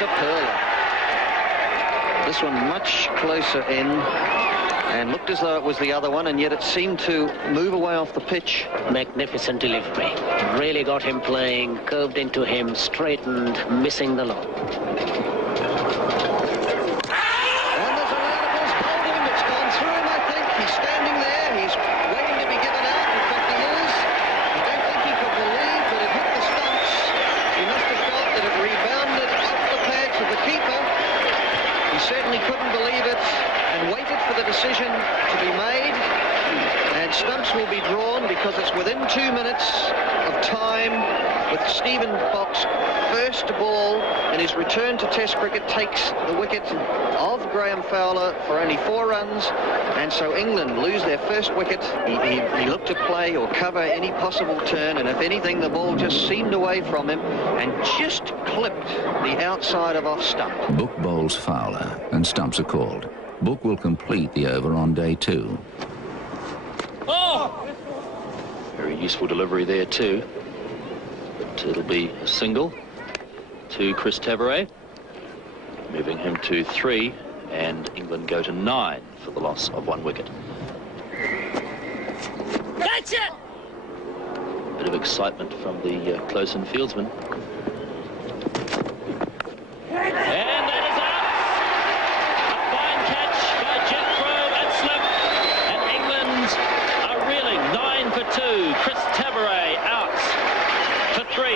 It's a pearler. This one much closer in, and looked as though it was the other one, and yet it seemed to move away off the pitch. Magnificent delivery. Really got him playing, curved into him, straightened, missing the lob. Decision to be made, and stumps will be drawn because it's within 2 minutes of time, with Stephen Fox first ball in his return to Test cricket takes the wicket of Graham Fowler for only 4 runs, and so England lose their first wicket. He looked to play or cover any possible turn, and if anything the ball just seemed away from him and just clipped the outside of off stump. Book bowls Fowler and stumps are called. Book will complete the over on day 2. Oh! Very useful delivery there too. But it'll be a single to Chris Taveray, moving him to 3, and England go to 9 for the loss of 1 wicket. That's it! Bit of excitement from the close-in fieldsman. Chris Taveray out for 3.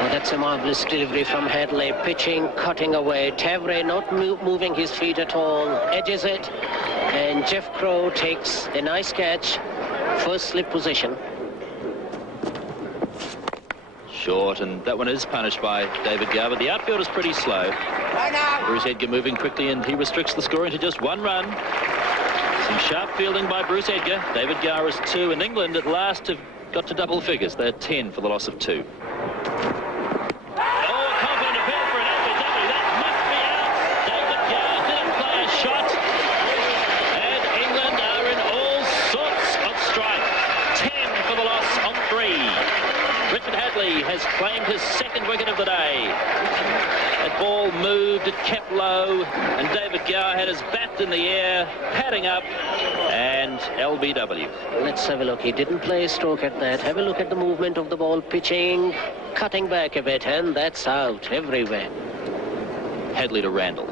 Oh, that's a marvellous delivery from Hadley, pitching, cutting away. Taveray not moving his feet at all, edges it, and Jeff Crow takes a nice catch, first slip position. Short, and that one is punished by David Gow, but the outfield is pretty slow. Bruce Edgar moving quickly, and he restricts the scoring to just 1 run. Some sharp fielding by Bruce Edgar. David Gow is 2, and England at last have got to double figures. They're 10 for the loss of 2. Oh, a confident appeal for an LBW. That must be out. David Gow didn't play a shot. And England are in all sorts of strife. 10 for the loss of 3. Richard Hadley has claimed his 2nd wicket of the day. That ball moved, it kept low, and David Gow had his bat in the air, padding up, and LBW. Let's have a look. He didn't play a stroke at that. Have a look at the movement of the ball, pitching, cutting back a bit, and that's out everywhere. Hadley to Randall.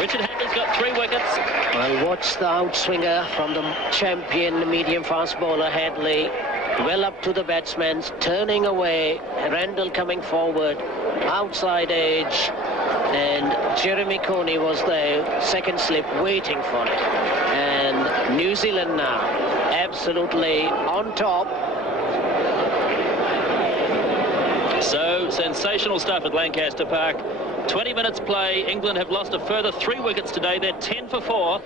Richard Hadley's got 3 wickets. Well, watch the outswinger from the champion medium-fast bowler Hadley. Well up to the batsman, turning away. Randall coming forward, outside edge. And Jeremy Coney was there, 2nd slip, waiting for it. And New Zealand now, absolutely on top. So, sensational stuff at Lancaster Park. 20 minutes play. England have lost a further 3 wickets today. They're 10 for 4.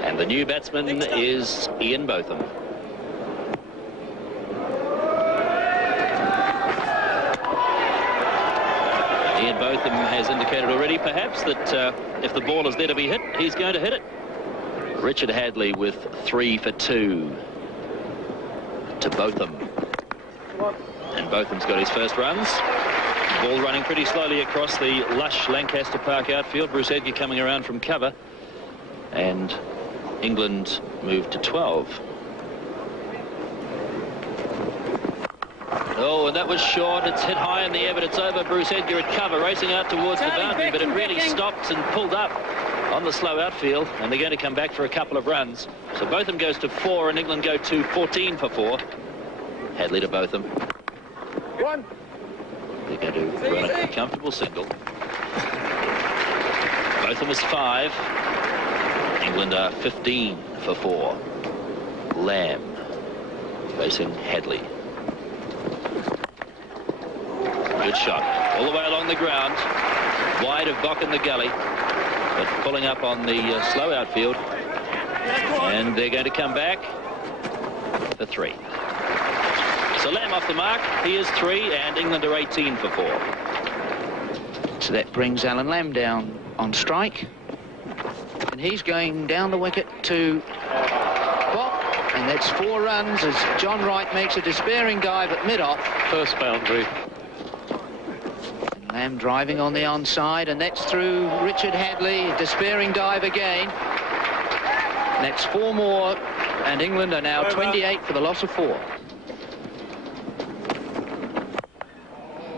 And the new batsman is Ian Botham. Ian Botham has indicated already, perhaps, that if the ball is there to be hit, he's going to hit it. Richard Hadley with 3 for 2 to Botham. And Botham's got his first runs. Ball running pretty slowly across the lush Lancaster Park outfield. Bruce Edgar coming around from cover. And England moved to 12. Oh, and that was short. It's hit high in the air, but it's over. Bruce Edgar at cover, racing out towards the boundary, but it really stopped and pulled up on the slow outfield, and they're going to come back for a couple of runs. So Botham goes to 4, and England go to 14 for 4. Hadley to Botham. 1. They're going to run a comfortable single. Botham is 5. England are 15 for 4. Lamb facing Hadley. Good shot. All the way along the ground. Wide of Bock in the gully. But pulling up on the slow outfield. And they're going to come back for 3. So Lamb off the mark. He is 3, and England are 18 for 4. So that brings Alan Lamb down on strike. And he's going down the wicket to Bok. And that's 4 runs as John Wright makes a despairing dive at mid-off. First boundary. And Lamb driving on the onside, and that's through Richard Hadley. Despairing dive again. And that's 4 more, and England are now 28 for the loss of 4.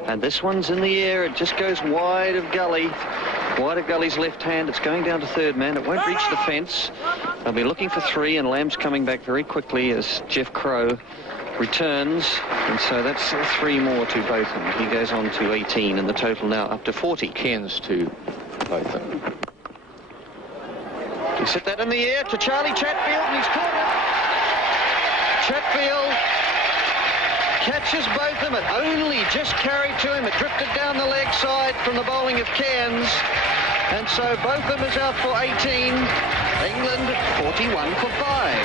And this one's in the air. It just goes wide of Gully. Wide of Gully's left hand. It's going down to third man. It won't reach the fence. They'll be looking for 3, and Lamb's coming back very quickly as Jeff Crow returns. And so that's 3 more to Botham. He goes on to 18, and the total now up to 40. Cairns to Botham. He set that in the air to Charlie Chatfield, and he's caught it. Chatfield catches Botham. It only just carried to him. It drifted down the leg side from the bowling of Cairns. And so Botham is out for 18. England 41 for 5.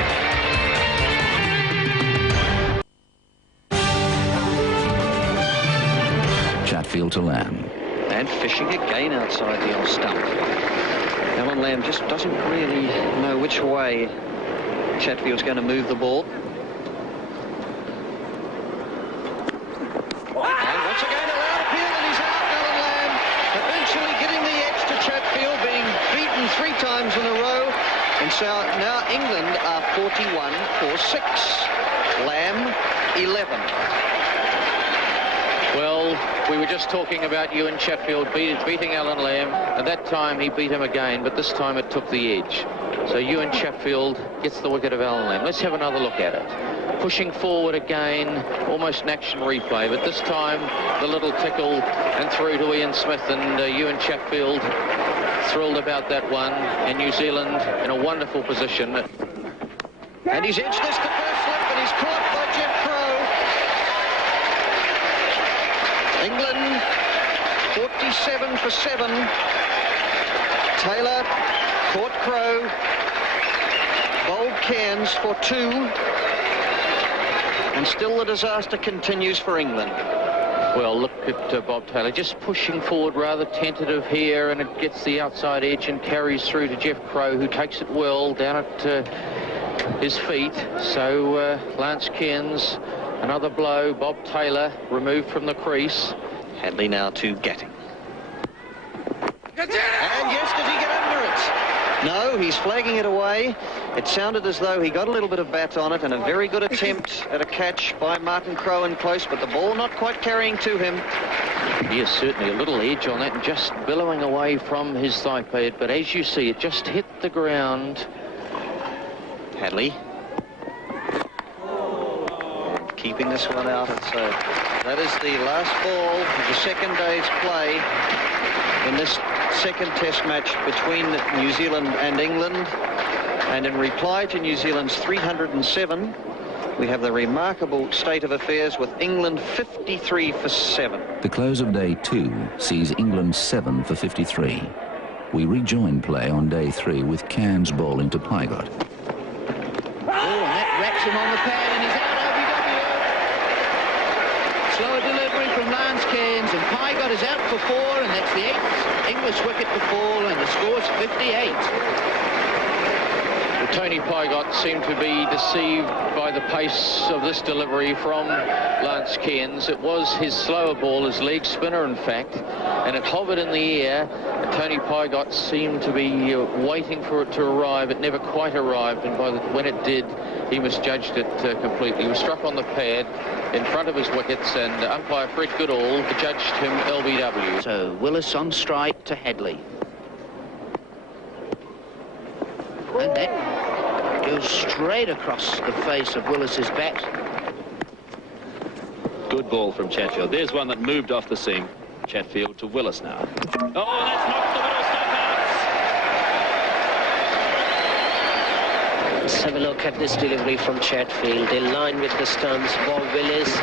Chatfield to Lamb. And fishing again outside the off stump. Alan Lamb just doesn't really know which way Chatfield's going to move the ball. And once again a loud appeal, and he's out, Alan Lamb. Eventually getting the edge to Chatfield, being beaten 3 times in a row. And so now England are 41 for 6. Lamb 11. Well, we were just talking about Ewan Chatfield beating Alan Lamb, and that time he beat him again, but this time it took the edge. So Ewan Chatfield gets the wicket of Alan Lamb. Let's have another look at it. Pushing forward again, almost an action replay, but this time the little tickle and through to Ian Smith, and Ewan Chatfield thrilled about that one, and New Zealand in a wonderful position. And he's edged this to first slip, and he's caught by Jeff Crow. England 47 for 7. Taylor caught Crow. Bowled Cairns for 2. And still the disaster continues for England. Well, look at Bob Taylor just pushing forward, rather tentative here, and it gets the outside edge and carries through to Jeff Crow, who takes it well down at his feet. So Lance Cairns, another blow. Bob Taylor removed from the crease. Hadley now to Gatting. And yes, did he get under it? No, he's flagging it away. It sounded as though he got a little bit of bat on it, and a very good attempt at a catch by Martin Crowe in close, but the ball not quite carrying to him. He is certainly a little edge on that and just billowing away from his thigh pad, but as you see, it just hit the ground. Hadley. And keeping this one out, and so that is the last ball of the second day's play in this second test match between New Zealand and England. And in reply to New Zealand's 307, we have the remarkable state of affairs with England 53 for 7. The close of day 2 sees England 7 for 53. We rejoin play on day 3 with Cairns bowling to Pygott. Oh, and that wraps him on the pad, and he's out OBW. Slower delivery from Lance Cairns, and Pygott is out for 4, and that's the 8th English wicket to fall, and the score's 58. Tony Pygott seemed to be deceived by the pace of this delivery from Lance Cairns. It was his slower ball, his leg spinner, in fact, and it hovered in the air. And Tony Pygott seemed to be waiting for it to arrive. It never quite arrived, and when it did, he misjudged it completely. He was struck on the pad in front of his wickets, and umpire Fred Goodall judged him LBW. So Willis on strike to Hadley. And that goes straight across the face of Willis's bat. Good ball from Chatfield. There's one that moved off the seam. Chatfield to Willis now. Oh, that's knocked the middle stump out. Let's have a look at this delivery from Chatfield. In line with the stumps, Bob Willis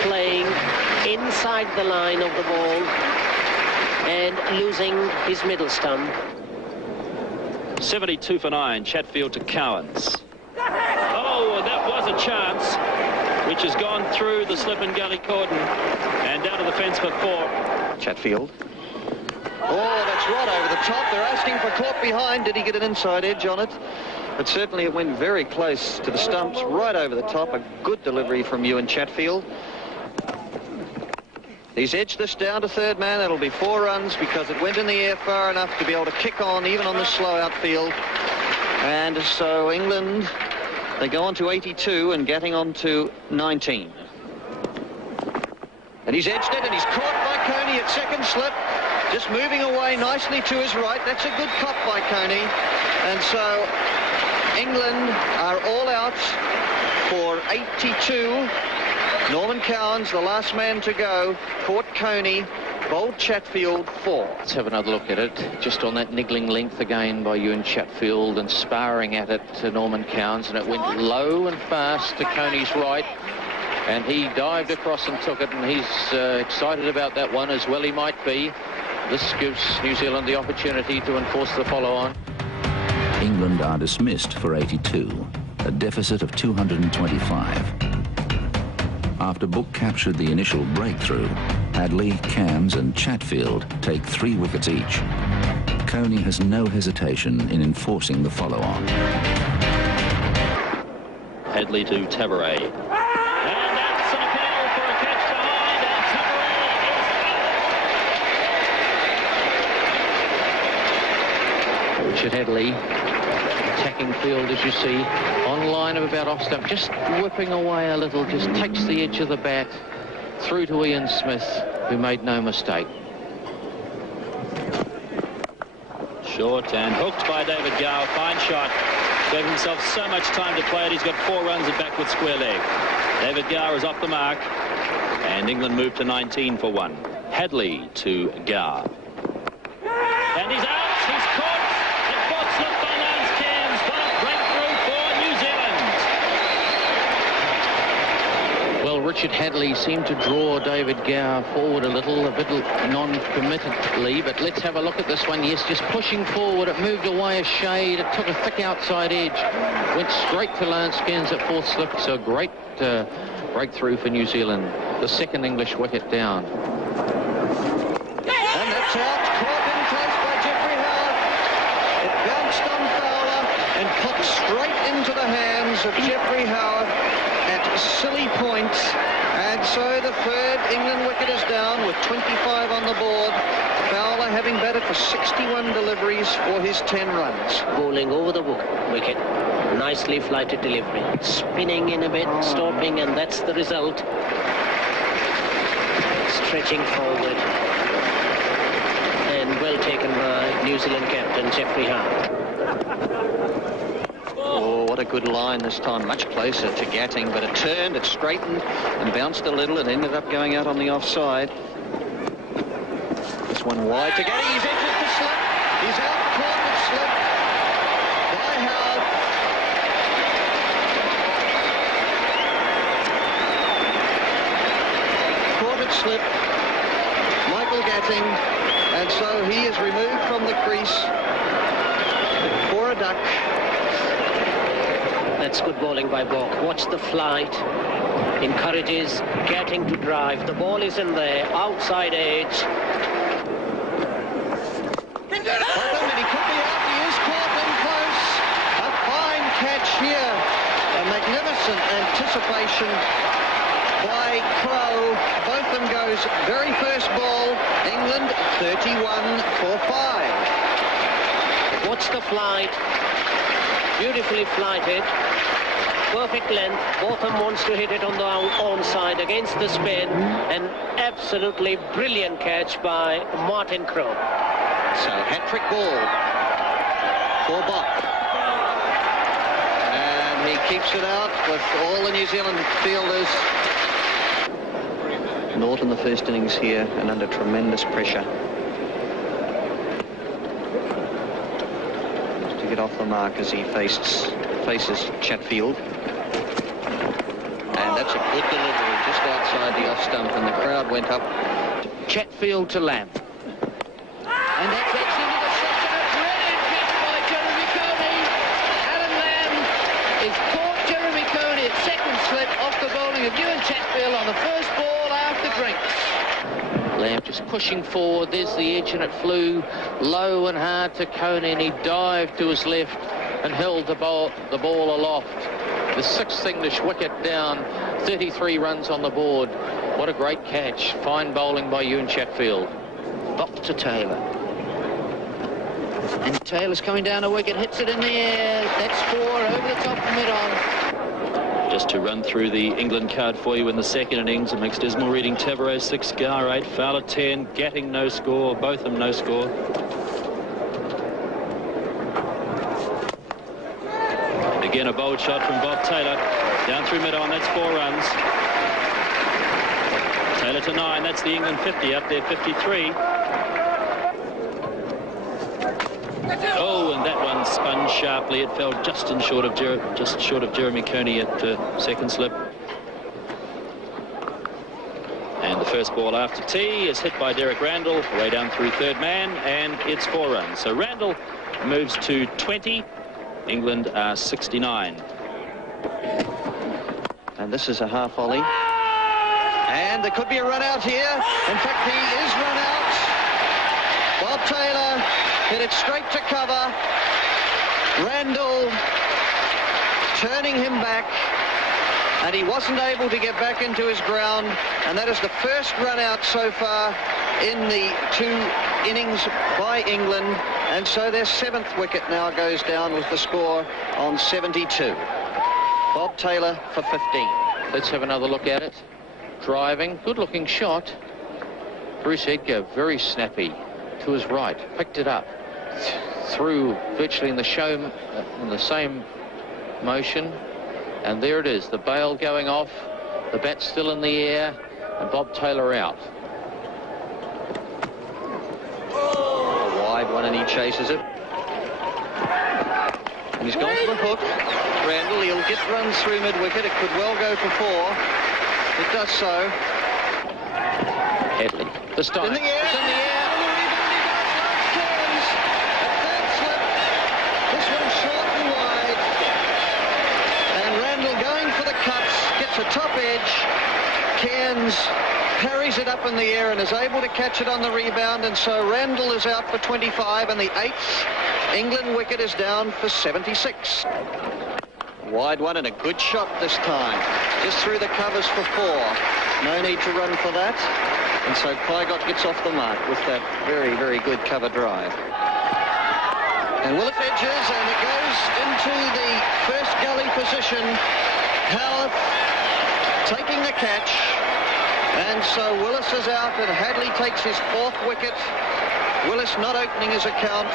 playing inside the line of the ball and losing his middle stump. 72 for 9, Chatfield to Cowans. Oh, that was a chance, which has gone through the slip and gully cordon and down to the fence for 4. Chatfield. Oh, that's right over the top. They're asking for caught behind. Did he get an inside edge on it? But certainly it went very close to the stumps, right over the top. A good delivery from Ewan Chatfield. He's edged this down to third man. That'll be 4 runs because it went in the air far enough to be able to kick on even on the slow outfield. And so England, they go on to 82 and getting on to 19. And he's edged it and he's caught by Coney at second slip. Just moving away nicely to his right. That's a good cop by Coney. And so England are all out for 82. Norman Cowans, the last man to go, caught Coney, bowled Chatfield 4. Let's have another look at it. Just on that niggling length again by Ewan Chatfield and sparring at it to Norman Cowans, and it went low and fast to Coney's right. And he dived across and took it, and he's excited about that one, as well he might be. This gives New Zealand the opportunity to enforce the follow-on. England are dismissed for 82, a deficit of 225. After Book captured the initial breakthrough, Hadley, Cairns and Chatfield take 3 wickets each. Coney has no hesitation in enforcing the follow-on. Hadley to Tabaret. And that's an appeal for a catch behind, and Tabaret is out. Richard Hadley, attacking field as you see, on line of about off stump, just whipping away a little, just takes the edge of the bat through to Ian Smith, who made no mistake. Short and hooked by David Gow. Fine shot. Gave himself so much time to play it. He's got 4 runs at backward square leg. David Gow is off the mark, and England move to 19 for 1. Hadley to Gow. And he's out. He's caught. The 4th slip by Lance Cairns. What a breakthrough for New Zealand. Well, Richard Hadley seemed to draw David Gow forward a bit non-committedly, but let's have a look at this one. Yes, just pushing forward. It moved away a shade. It took a thick outside edge. Went straight to Lance Cairns at 4th slip. So a great breakthrough for New Zealand. The 2nd English wicket down. And that's out. Caught in close by Jeffrey Howard. It bounced on Fowler and popped straight into the hands of Jeffrey Howard at silly point. And so the 3rd England wicket is down with 25 on the board. Fowler having batted for 61 deliveries for his 10 runs. Bowling over the wicket. Nicely flighted delivery. Spinning in a bit, stopping, and that's the result. Stretching forward. And well taken by New Zealand captain Jeffrey Howard. Oh, what a good line this time. Much closer to Gatting, but it turned, it straightened and bounced a little. It ended up going out on the offside. This one wide to Gatting. He's entered the slip. He's out caught the slip by Howard. Caught it slip. Michael Gatting. And so he is removed from the crease for a duck. That's good bowling by Bock. Watch the flight. Encourages Gatting to drive. The ball is in there. Outside edge. He could be out. He is caught in close. A fine catch here. A magnificent anticipation by Crow. Both of them goes very first ball. England 31 for 5. Watch the flight. Beautifully flighted. Perfect length. Botham wants to hit it on the onside against the spin. An absolutely brilliant catch by Martin Crowe. So hat-trick ball for Bock. And he keeps it out with all the New Zealand fielders. Norton the first innings here and under tremendous pressure. To get off the mark as he faces Chatfield. And that's a good delivery just outside the off stump, and the crowd went up. Chatfield to Lamb. And that's into the shot, and a brilliant catch by Jeremy He's caught Jeremy Coney at second slip off the bowling of Ewan Chatfield on the first ball after drink. Lamb just pushing forward. There's the edge, and it flew low and hard to Coney, and he dived to his left and held the ball aloft. The 6th English wicket down, 33 runs on the board. What a great catch. Fine bowling by Ewan Chatfield. Box to Taylor. And Taylor's coming down a wicket, hits it in the air. That's 4 over the top of mid-on. Just to run through the England card for you in the second innings, it makes dismal reading. Tabarot 6, Gower 8, Fowler 10, Gatting no score, both of them no score. Again, a bold shot from Bob Taylor. Down through mid-on, that's 4 runs. Taylor to 9, that's the England 50, up there 53. Oh, and that one spun sharply. It fell just short of Jeremy Coney at second slip. And the first ball after tea is hit by Derek Randall, way down through third man, and it's 4 runs. So Randall moves to 20. England are 69. And this is a half volley. And there could be a run out here. In fact, he is run out. Bob Taylor hit it straight to cover. Randall turning him back, and he wasn't able to get back into his ground, and that is the first run out so far in the 2 innings by England, and so their 7th wicket now goes down with the score on 72. Bob Taylor for 15. Let's have another look at it. Driving, good-looking shot. Bruce Edgar, very snappy to his right, picked it up through virtually in the same motion, and there it is, the bail going off, the bat still in the air, and Bob Taylor out. A wide one, and he chases it. And he's gone for the hook. Randall, he'll get runs through mid-wicket. It could well go for 4. It does so. Hadley, this time. In the air. It's in the air. This one's short and wide. And Randall going for the cuts, gets a top edge. Cairns parries it up in the air and is able to catch it on the rebound, and so Randall is out for 25, and the 8th England wicket is down for 76. Wide one and a good shot this time. Just through the covers for 4. No need to run for that. And so Pygott gets off the mark with that very, very good cover drive. And Willis edges, and it goes into the first gully position. Howarth taking the catch. And so Willis is out, and Hadley takes his 4th wicket. Willis not opening his account.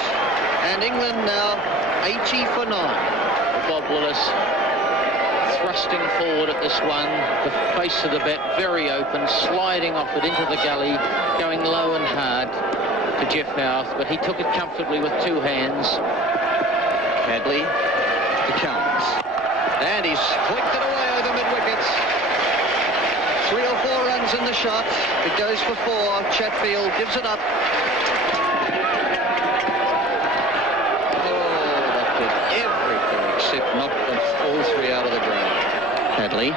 And England now 80 for 9. Bob Willis thrusting forward at this one, the face of the bat very open, sliding off it into the gully, going low and hard to Jeff Howarth, but he took it comfortably with 2 hands. Hadley to Counts, and he's flicked it away over mid-wickets. 3 or 4 runs in the shot. It goes for 4. Chatfield gives it up. Knocked them all 3 out of the ground. Hadley.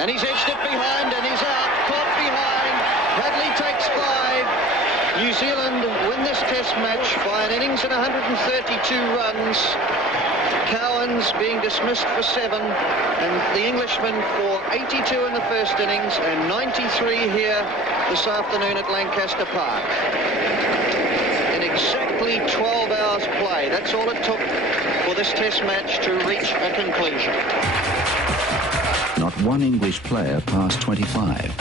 And he's edged it behind, and he's out. Caught behind. Hadley takes 5. New Zealand win this test match by an innings and 132 runs. Cowans being dismissed for 7, and the Englishman for 82 in the first innings and 93 here this afternoon at Lancaster Park. In exactly 12 hours play. That's all it took for this test match to reach a conclusion. Not one English player passed 25.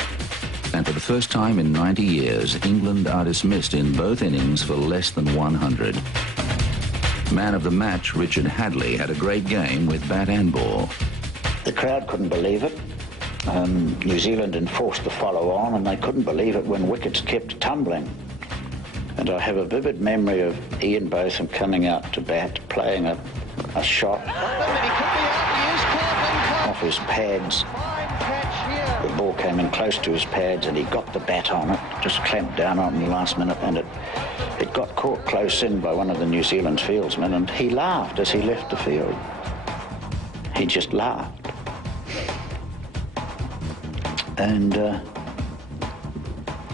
And for the first time in 90 years, England are dismissed in both innings for less than 100. Man of the match, Richard Hadley, had a great game with bat and ball. The crowd couldn't believe it. New Zealand enforced the follow on, and they couldn't believe it when wickets kept tumbling. And I have a vivid memory of Ian Botham coming out to bat, playing a shot off his pads. The ball came in close to his pads, and he got the bat on it, just clamped down on it in the last minute, and it got caught close in by one of the New Zealand fieldsmen, and he laughed as he left the field. he just laughed. And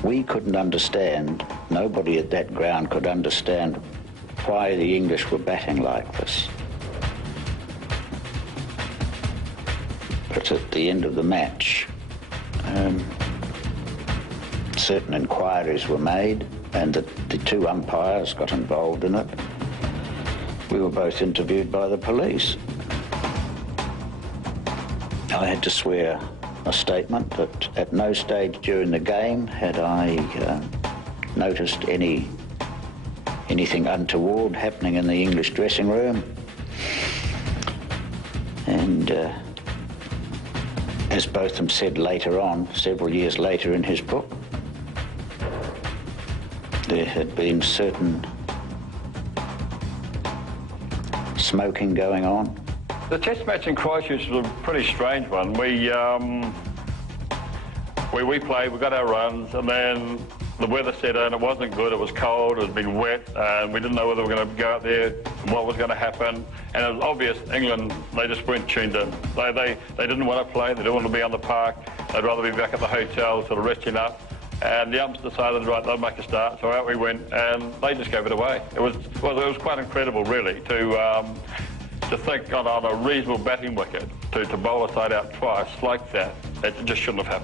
we couldn't understand, nobody at that ground could understand why the English were batting like this. But at the end of the match, certain inquiries were made, and the two umpires got involved in it. We were both interviewed by the police. I had to swear a statement that at no stage during the game had I noticed anything untoward happening in the English dressing room. And as Botham said later on, several years later in his book, there had been certain smoking going on. The test match in Christchurch was a pretty strange one. We played, we got our runs, and then the weather set in. It wasn't good, it was cold, it had been wet, and we didn't know whether we were going to go out there and what was going to happen. And it was obvious England, they just weren't tuned in. They didn't want to play, they didn't want to be on the park, they'd rather be back at the hotel sort of resting up. And the umps decided, right, they'll make a start, so out we went, and they just gave it away. It was quite incredible, really, to think on a reasonable batting wicket, to bowl a side out twice like that. It just shouldn't have happened.